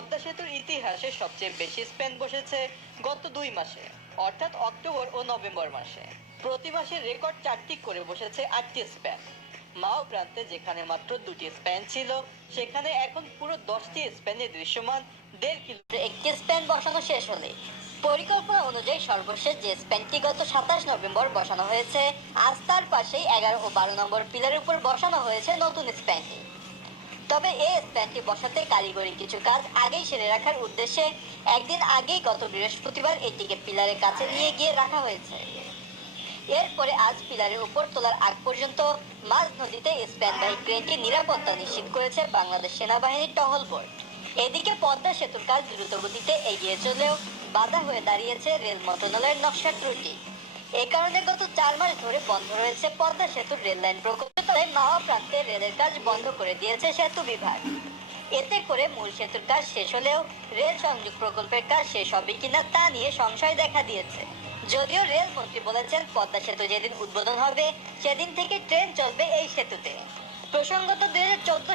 পদ্মা সেতুর ইতিহাসে সবচেয়ে বেশি স্প্যান বসেছে গত দুই মাসে, অর্থাৎ অক্টোবর ও নভেম্বর মাসে। প্রতি মাসে রেকর্ড চারটি করে বসেছে আটটি স্প্যান মাও প্রান্তে যেখানে মাত্র দুটি স্প্যান ছিল, সেখানে এখন পুরো দশটি স্প্যানে দৃশ্যমান। দেড় কিলো একটি স্প্যান বসানো শেষ হলে পরিকল্পনা অনুযায়ী সর্বশেষ যে স্প্যানটি গত সাতাশ নভেম্বর বসানো হয়েছে, আজ তার পাশেই এগারো ও বারো নম্বর পিলারের উপর বসানো হয়েছে নতুন স্প্যানটি তবে এই স্প্যানটি বসাতে কারিগরি কিছু কাজ আগেই সেরে রাখার উদ্দেশ্যে একদিন আগেই গত বৃহস্পতিবার এটিকে পিলারের কাছে নিয়ে গিয়ে রাখা হয়েছে। এরপরে আজ পিলারের উপর তোলার আগ পর্যন্ত মাঝ নদীতে স্প্যান স্প্যানবাহী ক্রেনটি নিরাপত্তা নিশ্চিত করেছে বাংলাদেশ সেনাবাহিনীর টহল বোর্ড। এদিকে পদ্মা সেতুর কাজ দ্রুত গতিতে এগিয়ে চলেও বাধা হয়ে দাঁড়িয়েছে রেল মন্ত্রণালয়ের নকশা ত্রুটি। এ কারণে গত চার মাস ধরে বন্ধ রয়েছে পদ্মা সেতুর রেল লাইন প্রকল্প। তবে মাওয়া প্রান্তে রেলের কাজ বন্ধ করে দিয়েছে সেতু বিভাগ। এতে করে মূল সেতুর কাজ শেষ হলেও রেল সংযোগ প্রকল্পের কাজ শেষ হবে কিনা তা নিয়ে সংশয় দেখা দিয়েছে। যদিও রেলমন্ত্রী বলেছেন, পদ্মা সেতু যেদিন উদ্বোধন হবে, সেদিন থেকে ট্রেন চলবে এই সেতুতে। প্রসঙ্গত দুই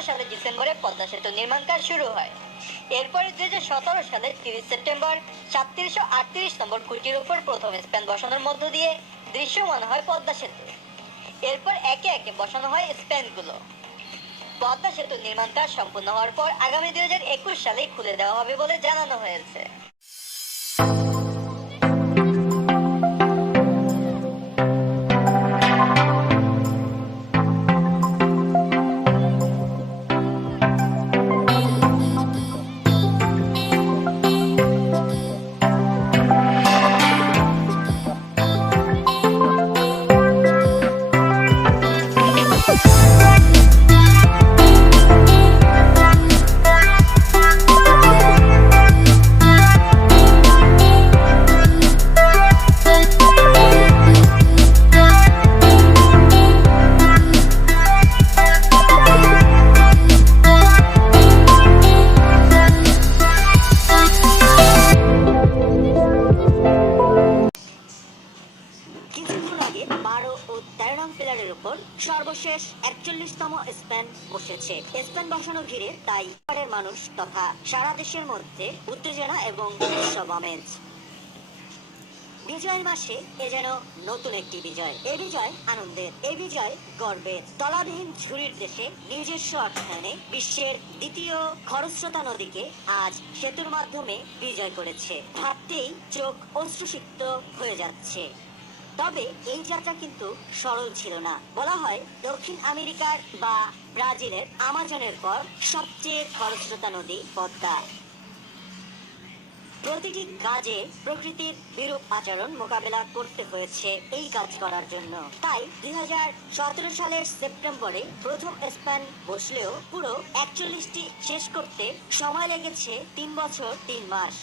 সালে ডিসেম্বরে পদ্মা সেতু নির্মাণ কাজ শুরু হয়। এরপরে দুই সালে তিরিশ সেপ্টেম্বর সাতত্রিশশো আটত্রিশ নম্বর খুঁটির উপর প্রথম স্প্যান বসানোর মধ্য দিয়ে দৃশ্যমান হয় পদ্মা সেতু। এরপর একে একে বসানো হয় স্প্যানগুলো পদ্মা সেতু নির্মাণ কাজ সম্পূর্ণ হওয়ার পর আগামী দুই হাজার একুশ সালে খুলে দেওয়া হবে বলে জানানো হয়েছে। পিলারের উপর সর্বশেষ একচল্লিশতম স্প্যান বসেছে। স্প্যান বসানো ঘিরে তাই এপারের মানুষ তথা সারা দেশের মধ্যে উত্তেজনা এবং আমেজ বিজয়ের মাসে এ যেন নতুন একটি বিজয়। এ বিজয় আনন্দের, এ বিজয় গর্বের। তলাবিহীন ঝুড়ির দেশে নিজস্ব অর্থায়নে বিশ্বের দ্বিতীয় খরস্রোতা নদীকে আজ সেতুর মাধ্যমে বিজয় করেছে। ভাবতেই চোখ অশ্রুসিক্ত হয়ে যাচ্ছে। তবে এই যাত্রা কিন্তু সরল ছিল না। বলা হয় দক্ষিণ আমেরিকার বা ব্রাজিলের আমাজনের পর সবচেয়ে খরস্রোতা নদী পদ্মা। প্রতিটি কাজে প্রকৃতির বিরূপ আচরণ মোকাবেলা করতে হয়েছে এই কাজ করার জন্য। তাই দুই হাজার সতেরো সালের সেপ্টেম্বরে প্রথম স্প্যান বসলেও পুরো একচল্লিশটি শেষ করতে সময় লেগেছে তিন বছর, তিন মাস।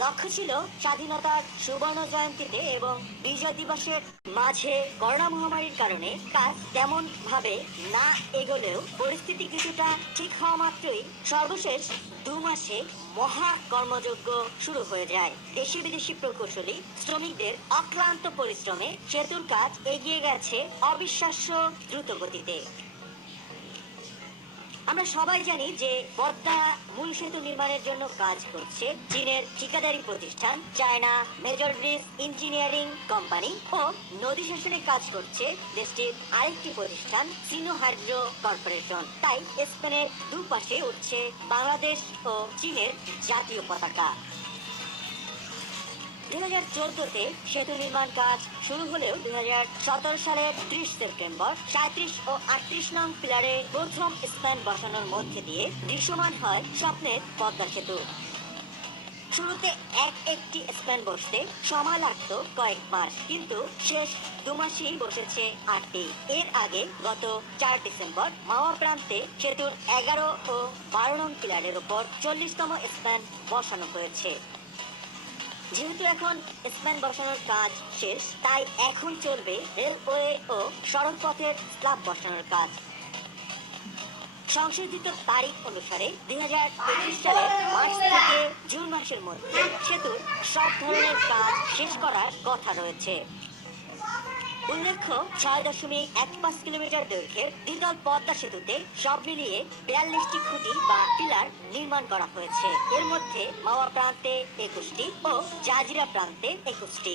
লক্ষ্য ছিল স্বাধীনতার সুবর্ণ জয়ন্তীতে এবং বিজয় দিবসের মাঝে করোনা মহামারীর কারণে কাজ তেমন ভাবে না এগোলেও পরিস্থিতি কিছুটা ঠিক হওয়া মাত্রই সর্বশেষ দু মাসে মহা কর্মযজ্ঞ শুরু হয়ে যায়। দেশি বিদেশি প্রকৌশলী, শ্রমিকদের অক্লান্ত পরিশ্রমে সেতুর কাজ এগিয়ে গেছে অবিশ্বাস্য দ্রুত গতিতে আমরা সবাই জানি যে পদ্মা মূল সেতু নির্মাণের জন্য কাজ করছে চীনের ঠিকাদারি প্রতিষ্ঠান, China major bridge engineering company ও নদী শাসনে কাজ করছে দেশটির আরেকটি প্রতিষ্ঠান, সিনো হাইড্রো কর্পোরেশন। তাই স্পেনের দুপাশে উঠছে বাংলাদেশ ও চীনের জাতীয় পতাকা। দুই হাজার চোদ্দতে সেতু নির্মাণ কাজ শুরু হলেও দুই হাজার সতেরো সালের ত্রিশ সেপ্টেম্বর সাঁত্রিশ ও আটত্রিশ নং পিলারে প্রথম স্প্যান বসানোর মধ্যে দিয়ে দৃশ্যমান হয় স্বপ্নের পদ্মা সেতু। শুরুতে এক একটি স্প্যান বসতে সময় লাগতো কয়েক মাস কিন্তু শেষ দু মাসেই বসেছে আটটি। এর আগে গত চার ডিসেম্বর মাওয়া প্রান্তে সেতুর এগারো ও বারো নং পিলারের ওপর চল্লিশতম স্প্যান বসানো হয়েছে। যেহেতু এখন স্প্যান বসানোর কাজ শেষ, তাই এখন চলবে রেলওয়ে ও সড়ক পথের স্ল্যাব বসানোর কাজ। সংশোধিত তারিখ অনুসারে দুই হাজার পঁচিশ সালের মার্চ থেকে জুন মাসের মধ্যে সেতুর সব ধরনের কাজ শেষ করার কথা রয়েছে। উল্লেখ্য, ছয় দশমিক এক পাঁচ কিলোমিটার দৈর্ঘ্যের দ্বিতল পদ্মা সেতুতে সব মিলিয়ে বিয়াল্লিশটি খুঁটি বা পিলার নির্মাণ করা হয়েছে। এর মধ্যে মাওয়া প্রান্তে একুশটি ও জাজিরা প্রান্তে একুশটি।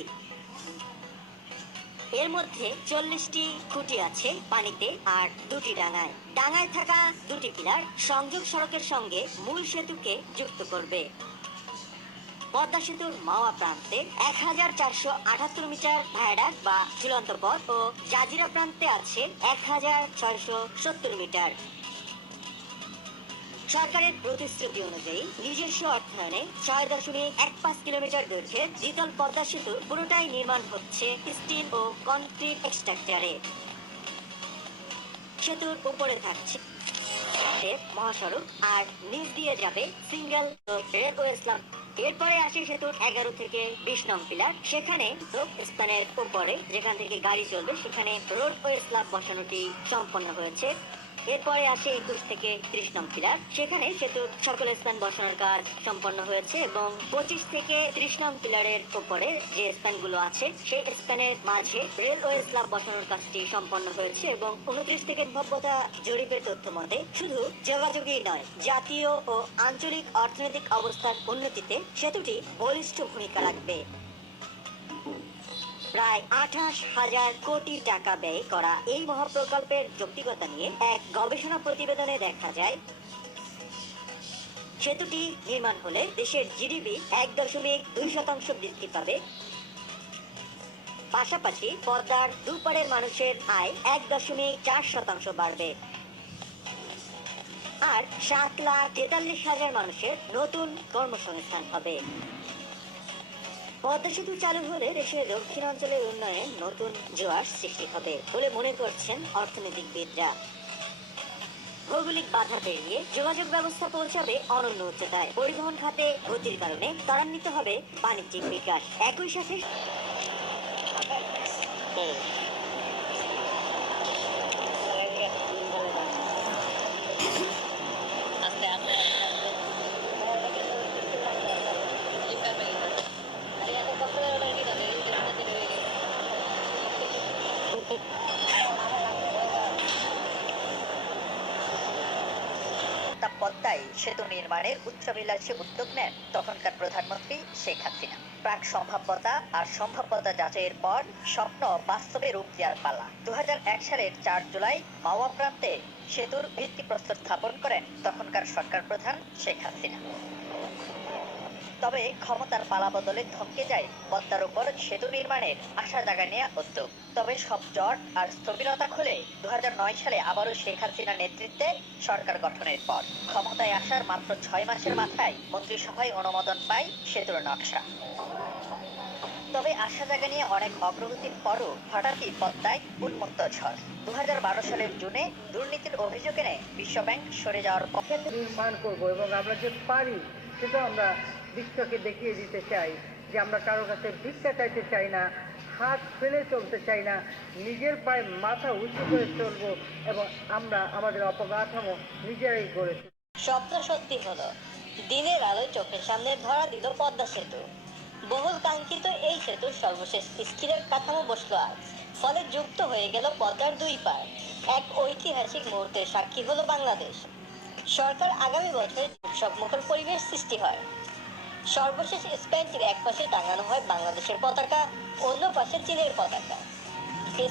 এর মধ্যে চল্লিশটি খুঁটি আছে পানিতে আর দুটি ডাঙায়। ডাঙায় থাকা দুটি পিলার সংযোগ সড়কের সঙ্গে মূল সেতুকে যুক্ত করবে। পদ্মা সেতুর মাওয়া প্রান্তে এক হাজার চারশো আটাত্তর মিটার ভায়াডাক বা ঝুলন্ত পথ ও জাজিরা প্রান্তে আছে এক হাজার ছয়শো সত্তর মিটার। সরকারের প্রতিশ্রুতি অনুযায়ী নিজস্ব অর্থায়নে ছয় দশমিক এক পাঁচ কিলোমিটার দৈর্ঘ্যের দ্বিতল পদ্মা সেতু পুরোটাই নির্মাণ হচ্ছে স্টিল ও কনক্রিট এক্সট্রাকচারে সেতুর উপরে থাকছে মহাসড়ক আর নিচ দিয়ে যাবে সিঙ্গেল এরপরে আসে সেতুর এগারো থেকে বিশ নং পিলার। সেখানে রোড স্থানের উপরে, যেখান থেকে গাড়ি চলবে, সেখানে রোড ওয়ে স্ল্যাব বসানোটি সম্পন্ন হয়েছে। এরপরে আসে একুশ থেকে ত্রিশ নং পিলার সেখানে সেতু সকল স্থান বসানোর কাজ সম্পন্ন হয়েছে এবং পঁচিশ থেকে ত্রিশ নং পিলারের উপরে যে স্থানগুলো আছে, সেই স্থানের মাঝে রেলওয়ে স্ল্যাব বসানোর কাজটি সম্পন্ন হয়েছে এবং উনত্রিশ থেকে ভব্যতা জরিপের তথ্য মতে, শুধু যোগাযোগই নয়, জাতীয় ও আঞ্চলিক অর্থনৈতিক অবস্থার উন্নতিতে সেতুটি বলিষ্ঠ ভূমিকা রাখবে। প্রায় আঠাশ হাজার কোটি টাকা ব্যয় করা এই মহাপ্রকল্পের যৌক্তিকতা নিয়ে এক গবেষণা প্রতিবেদনে দেখা যায়, সেতুটি নির্মাণ হলে দেশের জিডিপি এক দশমিক দুই শতাংশ বৃদ্ধি পাবে। পাশাপাশি পদ্মার দুপারের মানুষের আয় এক দশমিক চার শতাংশ বাড়বে। আর সাত লাখ তেতাল্লিশ হাজার মানুষের নতুন কর্মসংস্থান হবে। পদ্মা সেতু চালু হলে দেশের দক্ষিণ অঞ্চলের উন্নয়নে নতুন জোয়ার সৃষ্টি হবে বলে মনে করছেন অর্থনীতিবিদরা। ভৌগোলিক বাধা পেরিয়ে যোগাযোগ ব্যবস্থা পৌঁছাবে অনন্য উচ্চতায়। পরিবহন খাতে গতির কারণে ত্বরান্বিত হবে বাণিজ্যিক বিকাশ। একই সাথে সেতু নির্মাণের উচ্চাভিলাষী উদ্যোগ নেন তখনকার প্রধানমন্ত্রী শেখ হাসিনা। প্রাক সম্ভাব্যতা আর সম্ভাব্যতা যাচাইয়ের পর স্বপ্ন বাস্তবে রূপ দেওয়ার পালা। দু হাজার এক সালের চার জুলাই মাওয়া প্রান্তে সেতুর ভিত্তিপ্রস্তর স্থাপন করেন তখনকার সরকার প্রধান শেখ হাসিনা। তবে ক্ষমতার পালা বদলে থমকে যায় পদ্মার উপর সেতু নির্মাণের আশা জাগা নেওয়া উদ্যোগ। তবে সব জট আর স্থবিরতা খুলে দু সালে আবারও শেখ হাসিনার নেতৃত্বে সরকার গঠনের পর ক্ষমতায় আসার মাত্র ছয় মাসের মাথায় মন্ত্রিসভায় অনুমোদন পায় সেতুর নকশা। তবে আশা জায়গা নিয়ে অনেক অগ্রগতির পরও হঠাৎই পদ্মায় উন্মুক্ত ঝড়। দু হাজার বারো সালের জুনে দুর্নীতির অভিযোগ এনে বিশ্বব্যাংক সরে যাওয়ার ক্ষেত্রে নির্মাণ করব এবং আমরা যে পারি সেটা আমরা বিশ্বকে দেখিয়ে দিতে চাই যে আমরা কারও কাছে ভিক্ষা চাইতে চাই না, হাত ফেলে চলতে চাই না, নিজের পায়ে মাথা উঁচু করে চলবো এবং আমরা আমাদের অপকাঠামো নিজেরাই তুলবো। স্বপ্ন সত্যি হলো, দিনের আলোয় চোখের সামনে ধরা দিল পদ্মা সেতু। বহুল কাঙ্ক্ষিত এই সেতুর সর্বশেষ স্থিরের কাঠামো বসল আজ। ফলে যুক্ত হয়ে গেল পদ্মার দুই পার এক ঐতিহাসিক মুহূর্তের সাক্ষী হলো বাংলাদেশ। সরকার আগামী বছর উৎসব মুখর পরিবেশ সৃষ্টি হয়। সর্বশেষ স্প্যানটির এক পাশে টাঙানো হয় বাংলাদেশের পতাকা, অন্য পাশে চীনের পতাকা।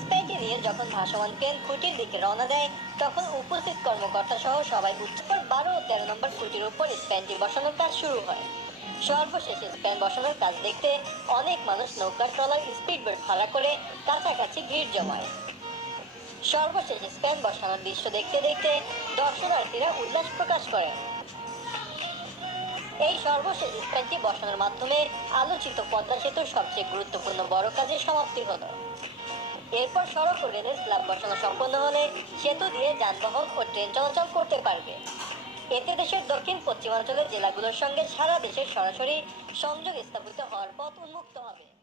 স্প্যানটি নিয়ে যখন ভাসমান ট্রেন খুঁটির দিকে রওনা দেয়, তখন উপস্থিত কর্মকর্তা সহ সবাই উচ্চপর বারো ও তেরো নম্বর খুঁটির উপর স্প্যানটি বসানোর কাজ শুরু হয়। সর্বশেষ স্প্যান বসানোর কাজ দেখতে অনেক মানুষ নৌকার ট্রলার স্পিড বোট ভাড়া করে কাছাকাছি ভিড় জমায়। সর্বশেষ স্প্যান বসানোর দৃশ্য দেখতে দেখতে দর্শনার্থীরা উল্লাস প্রকাশ করেন। এই সর্বশেষ স্থানটি বসানোর মাধ্যমে আলোচিত পদ্মা সেতুর সবচেয়ে গুরুত্বপূর্ণ বড় কাজের সমাপ্তি হলো। এরপর সড়ক ও রেলের স্ল্যাব বসানো সম্পন্ন হলে সেতু দিয়ে যানবাহন ও ট্রেন চলাচল করতে পারবে। এতে দেশের দক্ষিণ, পশ্চিমাঞ্চলের জেলাগুলোর সঙ্গে সারা দেশের সরাসরি সংযোগ স্থাপিত হওয়ার পথ উন্মুক্ত হবে।